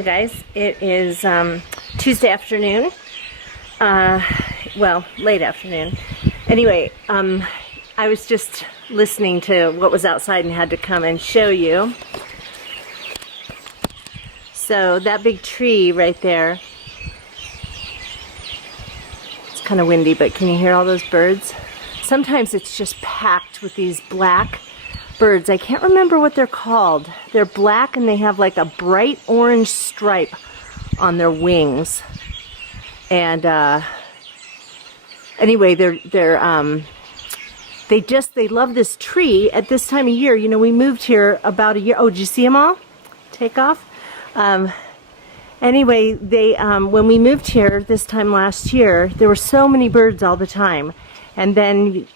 Hey guys, it is Tuesday afternoon, well, late afternoon. Anyway, I was just listening to what was outside and had to come and show you. So that big tree right there, it's kind of windy, but can you hear all those birds? Sometimes it's just packed with these black birds. I can't remember what they're called. They're black and they have like a bright orange stripe on their wings. And anyway, they love this tree at this time of year. You know, we moved here about a year. Oh, did you see them all take off? Anyway, when we moved here this time last year, there were so many birds all the time. And then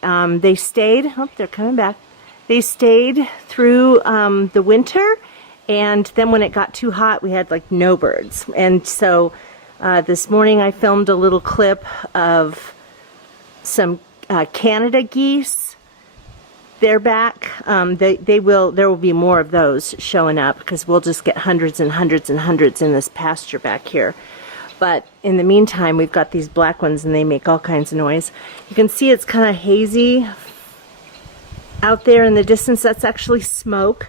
they stayed. Oh, they're coming back. They stayed through the winter, and then when it got too hot, we had like no birds. And so this morning I filmed a little clip of some Canada geese. They're back. There will be more of those showing up because we'll just get hundreds and hundreds and hundreds in this pasture back here. But in the meantime, we've got these black ones and they make all kinds of noise. You can see it's kind of hazy out there in the distance. That's actually smoke.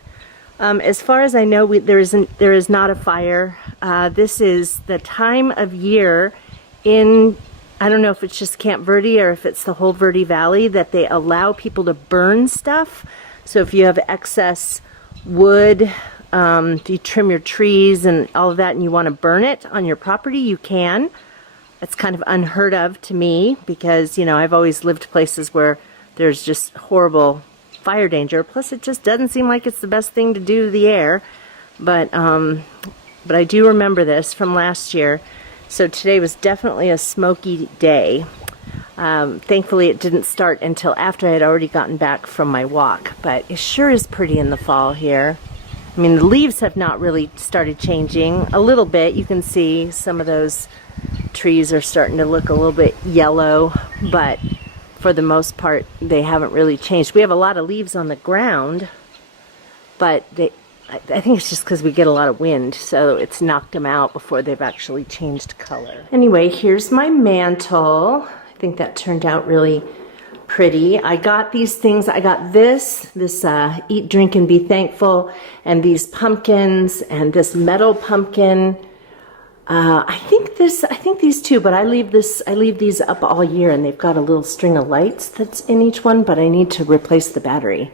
As far as I know, there is not a fire. This is the time of year in, I don't know if it's just Camp Verde or if it's the whole Verde Valley, that they allow people to burn stuff. So if you have excess wood, you trim your trees and all of that and you want to burn it on your property, you can. It's kind of unheard of to me because, you know, I've always lived places where there's just horrible fire danger. Plus, it just doesn't seem like it's the best thing to do to the air. But I do remember this from last year. So today was definitely a smoky day. Thankfully, it didn't start until after I had already gotten back from my walk. But it sure is pretty in the fall here. I mean, the leaves have not really started changing. A little bit. You can see some of those trees are starting to look a little bit yellow, but for the most part, they haven't really changed. We have a lot of leaves on the ground, but I think it's just because we get a lot of wind, so it's knocked them out before they've actually changed color. Anyway, here's my mantle. I think that turned out really pretty. I got these things. I got this Eat, Drink, and Be Thankful, and these pumpkins, and this metal pumpkin. I think these two, but I leave these up all year, and they've got a little string of lights that's in each one, but I need to replace the battery.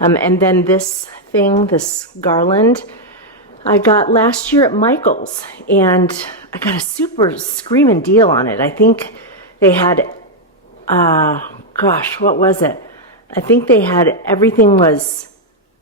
And then this thing, this garland, I got last year at Michael's, and I got a super screaming deal on it. I think they had, gosh, what was it? I think they had, everything was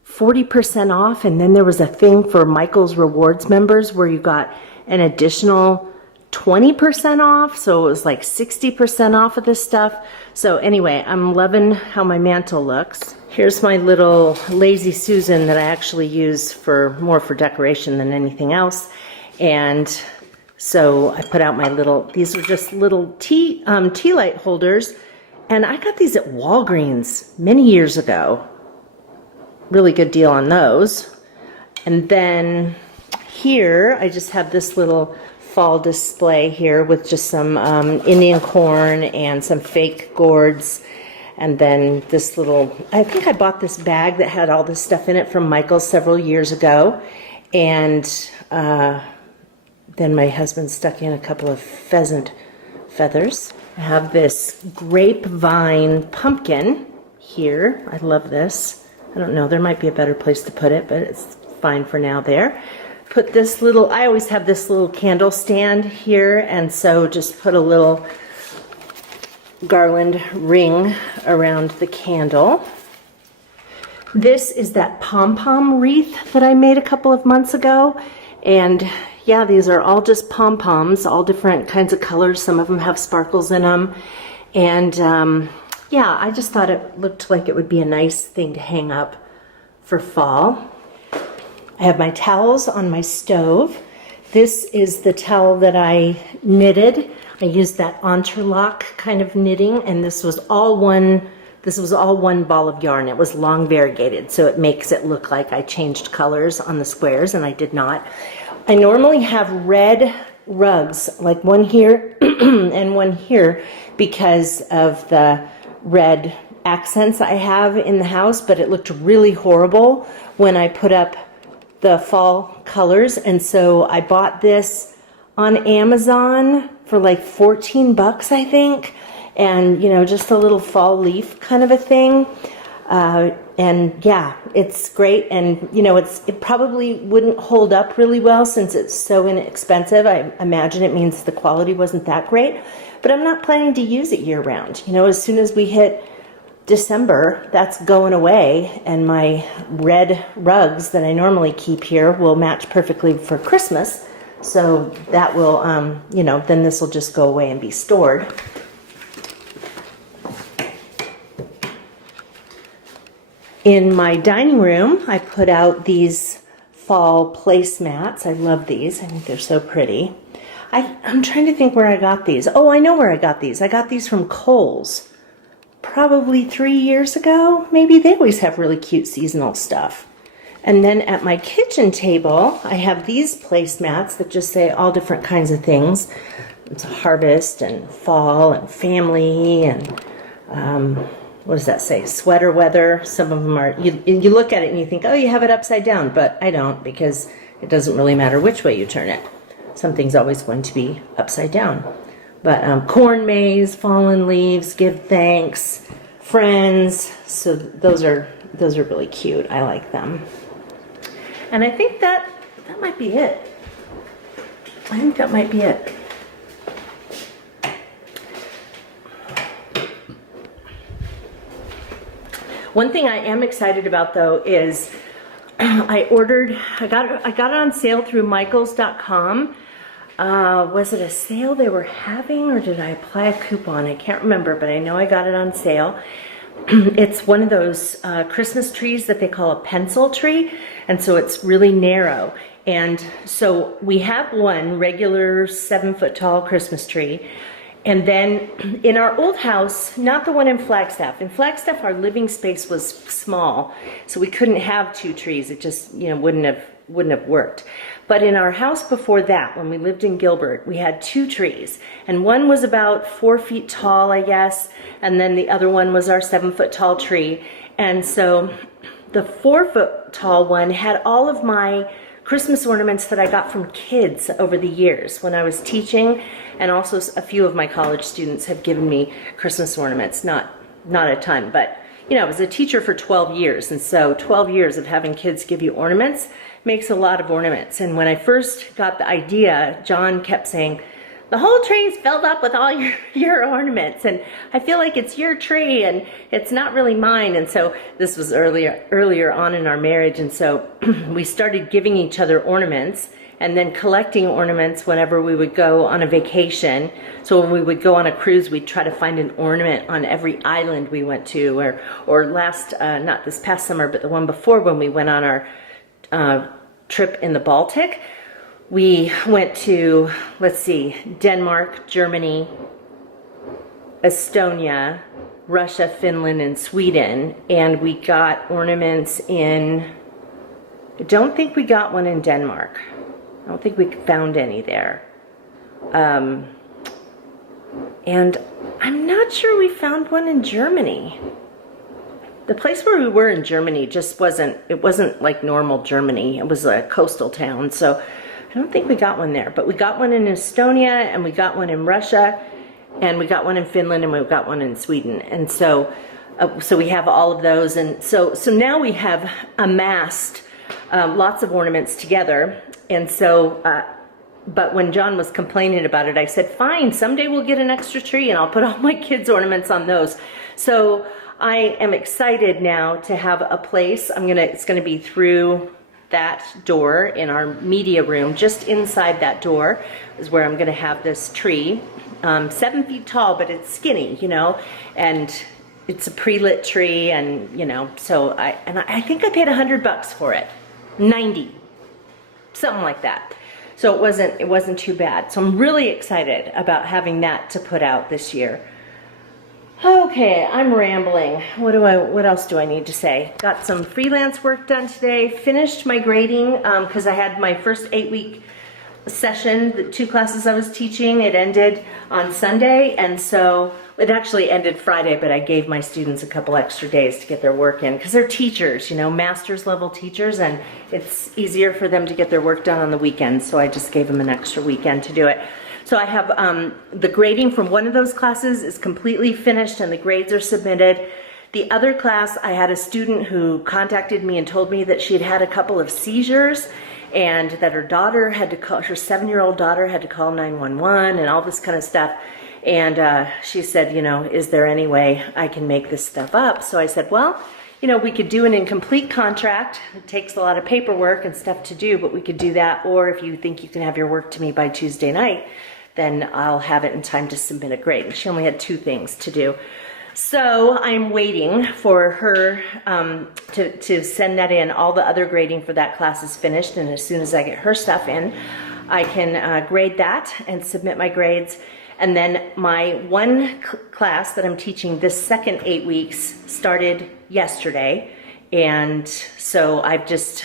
40% off, and then there was a thing for Michael's Rewards members where you got an additional 20% off, so it was like 60% off of this stuff. So anyway, I'm loving how my mantle looks. Here's my little Lazy Susan that I actually use more for decoration than anything else. And so I put out my these are just little tea light holders, and I got these at Walgreens many years ago. Really good deal on those. And then here, I just have this little fall display here with just some Indian corn and some fake gourds. And then this little, I think I bought this bag that had all this stuff in it from Michael's several years ago. And then my husband stuck in a couple of pheasant feathers. I have this grapevine pumpkin here. I love this. I don't know, there might be a better place to put it, but it's fine for now there. Put this little, I always have this little candle stand here, and so just put a little garland ring around the candle. This is that pom-pom wreath that I made a couple of months ago, and yeah, these are all just pom-poms, all different kinds of colors. Some of them have sparkles in them, and yeah, I just thought it looked like it would be a nice thing to hang up for fall. I have my towels on my stove. This is the towel that I knitted. I used that interlock kind of knitting, and this was all one ball of yarn. It was long variegated, so it makes it look like I changed colors on the squares, and I did not. I normally have red rugs, like one here and one here, because of the red accents I have in the house, but it looked really horrible when I put up the fall colors, and so I bought this on Amazon for like 14 bucks, I think, and you know, just a little fall leaf kind of a thing. And yeah, it's great, and you know, it probably wouldn't hold up really well since it's so inexpensive. I imagine it means the quality wasn't that great, but I'm not planning to use it year round. You know, as soon as we hit December, that's going away, and my red rugs that I normally keep here will match perfectly for Christmas. So that will, you know, then this will just go away and be stored. In my dining room, I put out these fall placemats. I love these. I think they're so pretty. I'm trying to think where I got these. Oh, I know where I got these. I got these from Kohl's probably 3 years ago. Maybe they always have really cute seasonal stuff. And then at my kitchen table, I have these placemats that just say all different kinds of things. It's harvest and fall and family and what does that say? Sweater weather. Some of them are, you look at it and you think, oh, you have it upside down, but I don't, because it doesn't really matter which way you turn it. Something's always going to be upside down. But corn maze, fallen leaves, give thanks, friends. So those are really cute. I like them. And I think that might be it. I think that might be it. One thing I am excited about though is I got it on sale through Michaels.com. Was it a sale they were having, or did I apply a coupon? I can't remember, but I know I got it on sale. It's one of those Christmas trees that they call a pencil tree, and so it's really narrow. And so we have one regular 7-foot tall Christmas tree. And then in our old house, not the one in Flagstaff. In Flagstaff, our living space was small, so we couldn't have 2 trees. It just, you know, wouldn't have worked. But in our house before that, when we lived in Gilbert, we had 2 trees, and one was about 4 feet tall, I guess, and then the other one was our 7-foot tall tree. And so the 4-foot tall one had all of my Christmas ornaments that I got from kids over the years when I was teaching, and also a few of my college students have given me Christmas ornaments, not a ton, but you know, I was a teacher for 12 years, and so 12 years of having kids give you ornaments makes a lot of ornaments. And when I first got the idea, John kept saying, the whole tree's filled up with all your ornaments, and I feel like it's your tree and it's not really mine. And so this was earlier on in our marriage, and so we started giving each other ornaments and then collecting ornaments whenever we would go on a vacation. So when we would go on a cruise, we'd try to find an ornament on every island we went to, or last, not this past summer, but the one before, when we went on our trip in the Baltic. We went to, let's see, Denmark, Germany, Estonia, Russia, Finland, and Sweden. And we got ornaments in, I don't think we got one in Denmark. I don't think we found any there. And I'm not sure we found one in Germany. The place where we were in Germany just wasn't like normal Germany. It was a coastal town, so I don't think we got one there. But we got one in Estonia, and we got one in Russia, and we got one in Finland, and we got one in Sweden. And so we have all of those. And so now we have amassed lots of ornaments together. And so, but when John was complaining about it, I said, fine, someday we'll get an extra tree and I'll put all my kids' ornaments on those. So I am excited now to have a place. It's gonna be through that door in our media room. Just inside that door is where I'm gonna have this tree. 7 feet tall, but it's skinny, you know, and it's a pre-lit tree, and you know, so I think I paid $100 for it. 90. Something like that. So it wasn't too bad. So I'm really excited about having that to put out this year. Okay, I'm rambling. What else do I need to say? Got some freelance work done today. Finished my grading because I had my first 8-week session, the 2 classes I was teaching, it ended on Sunday, and so it actually ended Friday, but I gave my students a couple extra days to get their work in because they're teachers, you know, master's level teachers, and it's easier for them to get their work done on the weekends, so I just gave them an extra weekend to do it. So I have the grading from one of those classes is completely finished and the grades are submitted. The other class, I had a student who contacted me and told me that she had had a couple of seizures and that her daughter had to call, her 7-year-old daughter had to call 911 and all this kind of stuff. And she said, you know, is there any way I can make this stuff up? So I said, well, you know, we could do an incomplete contract. It takes a lot of paperwork and stuff to do, but we could do that. Or if you think you can have your work to me by Tuesday night, then I'll have it in time to submit a grade. And she only had 2 things to do. So I'm waiting for her to send that in. All the other grading for that class is finished, and as soon as I get her stuff in, I can grade that and submit my grades. And then my one class that I'm teaching this second 8 weeks started yesterday, and so I've decided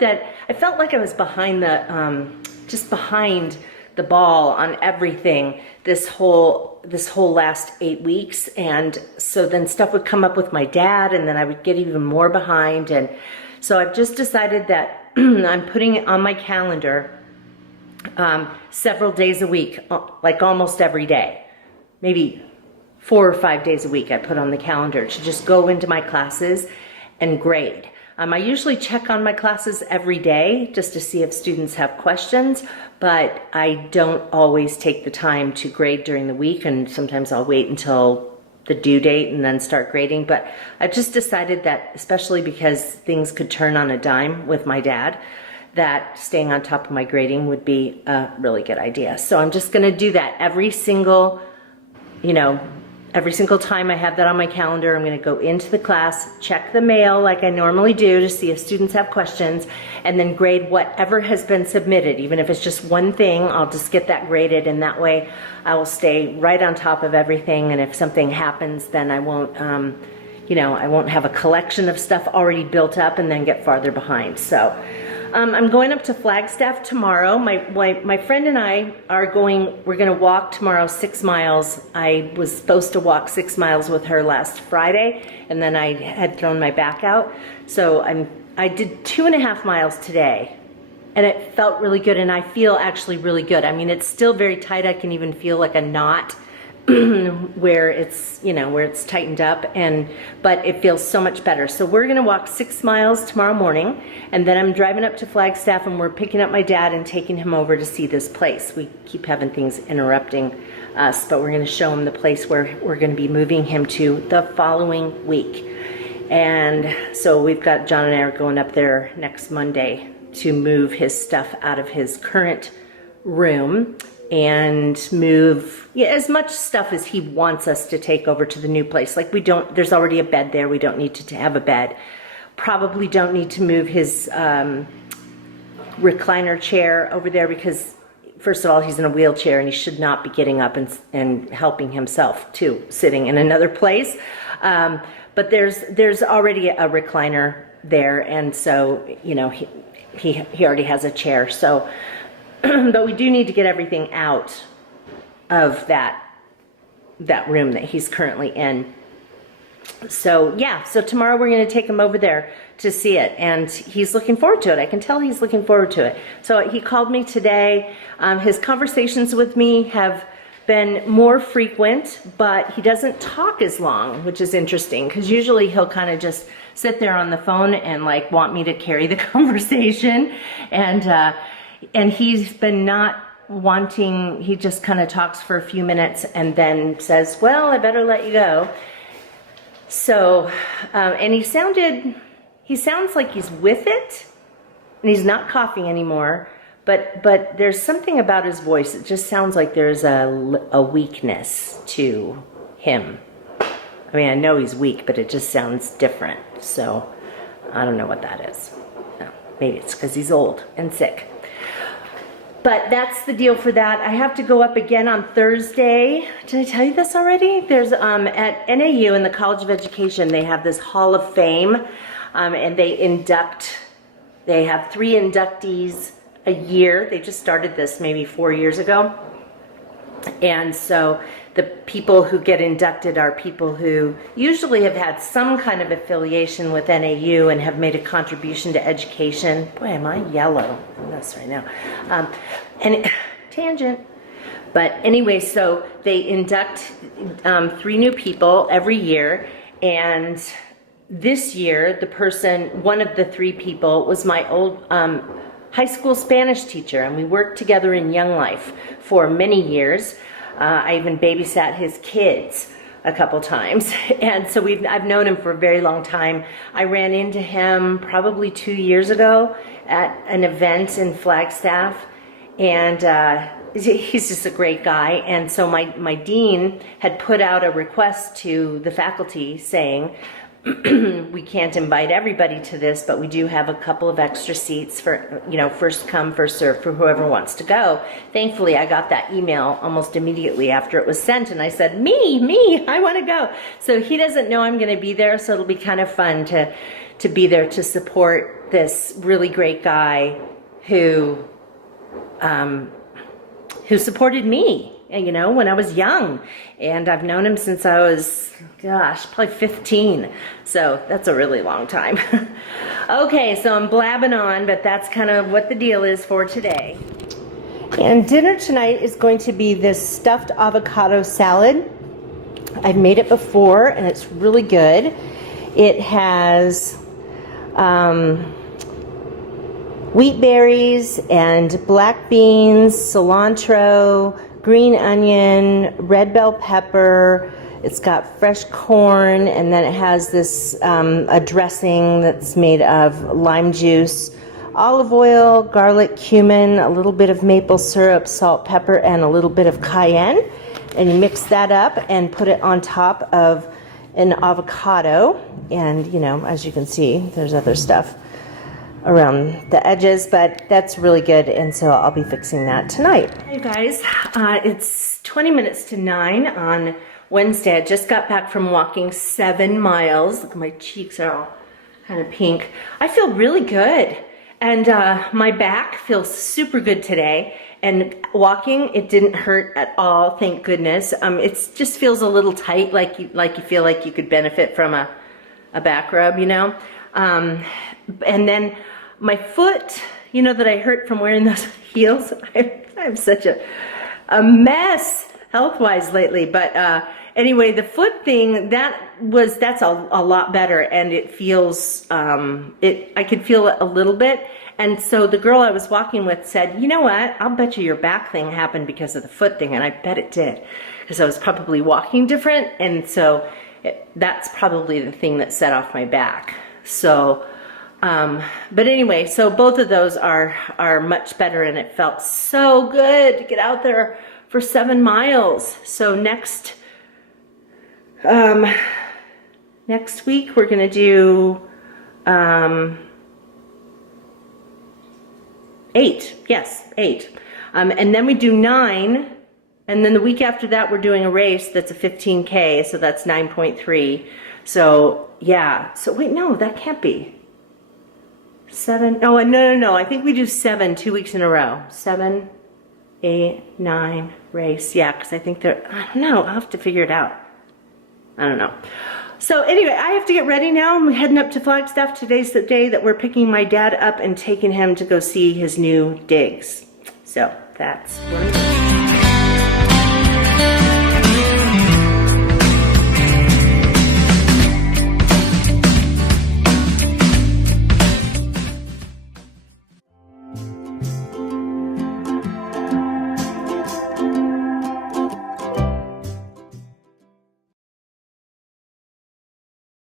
that I felt like I was behind the just behind the ball on everything this whole last 8 weeks, and so then stuff would come up with my dad, and then I would get even more behind, and so I've just decided that I'm putting it on my calendar several days a week, like almost every day, maybe 4 or 5 days a week I put on the calendar to just go into my classes and grade. I usually check on my classes every day just to see if students have questions, but I don't always take the time to grade during the week, and sometimes I'll wait until the due date and then start grading. But I've just decided that, especially because things could turn on a dime with my dad, that staying on top of my grading would be a really good idea. So I'm just gonna do that every single time I have that on my calendar. I'm gonna go into the class, check the mail like I normally do to see if students have questions, and then grade whatever has been submitted. Even if it's just one thing, I'll just get that graded, and that way I will stay right on top of everything, and if something happens, then I won't, I won't have a collection of stuff already built up and then get farther behind. So I'm going up to Flagstaff tomorrow. My friend and I we're gonna walk tomorrow 6 miles. I was supposed to walk 6 miles with her last Friday, and then I had thrown my back out. So I did 2.5 miles today, and it felt really good, and I feel actually really good. I mean, it's still very tight. I can even feel like a knot where it's tightened up, but it feels so much better. So we're gonna walk 6 miles tomorrow morning, and then I'm driving up to Flagstaff, and we're picking up my dad and taking him over to see this place. We keep having things interrupting us, but we're gonna show him the place where we're gonna be moving him to the following week. And so John and I are going up there next Monday to move his stuff out of his current room and move as much stuff as he wants us to take over to the new place. Like there's already a bed there. We don't need to have a bed. Probably don't need to move his recliner chair over there because, first of all, he's in a wheelchair and he should not be getting up and helping himself too, sitting in another place. But there's already a recliner there, and so he already has a chair. So. But we do need to get everything out of that room that he's currently in. So yeah, so tomorrow we're going to take him over there to see it, and he's looking forward to it. I can tell he's looking forward to it. So he called me today. His conversations with me have been more frequent, but he doesn't talk as long, which is interesting because usually he'll kind of just sit there on the phone and like want me to carry the conversation, and he's been not wanting. He just kind of talks for a few minutes and then says, well, I better let you go. So, and he sounds like he's with it, and he's not coughing anymore, but there's something about his voice. It just sounds like there's a weakness to him. I mean, I know he's weak, but it just sounds different. So, I don't know what that is. No, maybe it's because he's old and sick. But that's the deal for that. I have to go up again on Thursday. Did I tell you this already? There's at NAU in the College of Education, they have this Hall of Fame, and they have 3 inductees a year. They just started this maybe 4 years ago. And so the people who get inducted are people who usually have had some kind of affiliation with NAU and have made a contribution to education. Boy, am I yellow on this right now. Tangent. But anyway, so they induct 3 new people every year, and this year one of the 3 people was my old high school Spanish teacher, and we worked together in Young Life for many years. I even babysat his kids a couple times, and so I've known him for a very long time. I ran into him probably 2 years ago at an event in Flagstaff, and he's just a great guy. And so my dean had put out a request to the faculty saying, we can't invite everybody to this, but we do have a couple of extra seats for, first come, first serve for whoever wants to go. Thankfully, I got that email almost immediately after it was sent, and I said, me, I want to go. So he doesn't know I'm going to be there, so it'll be kind of fun to be there to support this really great guy who supported me, when I was young. And I've known him since I was, probably 15. So that's a really long time. Okay, so I'm blabbing on, but that's kind of what the deal is for today. And dinner tonight is going to be this stuffed avocado salad. I've made it before, and it's really good. It has wheat berries and black beans, cilantro, green onion, red bell pepper. It's got fresh corn, and then it has this a dressing that's made of lime juice, olive oil, garlic, cumin, a little bit of maple syrup, salt, pepper, and a little bit of cayenne. And you mix that up and put it on top of an avocado. And, as you can see, there's other stuff around the edges, but that's really good, and so I'll be fixing that tonight. Hey guys, it's 20 minutes to 9 on Wednesday. I just got back from walking 7 miles. Look, my cheeks are all kind of pink. I feel really good, and my back feels super good today, and walking, it didn't hurt at all, thank goodness. It just feels a little tight, like you feel like you could benefit from a back rub, and then my foot, that I hurt from wearing those heels. I'm such a mess health-wise lately. But anyway, the foot thing, that's a lot better, and it feels, I could feel it a little bit. And so the girl I was walking with said, you know what, I'll bet you your back thing happened because of the foot thing. And I bet it did, because I was probably walking different. And so that's probably the thing that set off my back. So, but anyway, so both of those are much better, and it felt so good to get out there for 7 miles. So next week we're gonna do 8. Yes, 8. And then we do 9, and then the week after that we're doing a race that's a 15K, so that's 9.3. So yeah, so wait, no, that can't be. 7, no, I think we do 7 2 weeks in a row. 7, 8, 9, race. Yeah, because I think I don't know, I'll have to figure it out. I don't know. So anyway, I have to get ready now. I'm heading up to Flagstaff. Today's the day that we're picking my dad up and taking him to go see his new digs. So that's what I'm doing.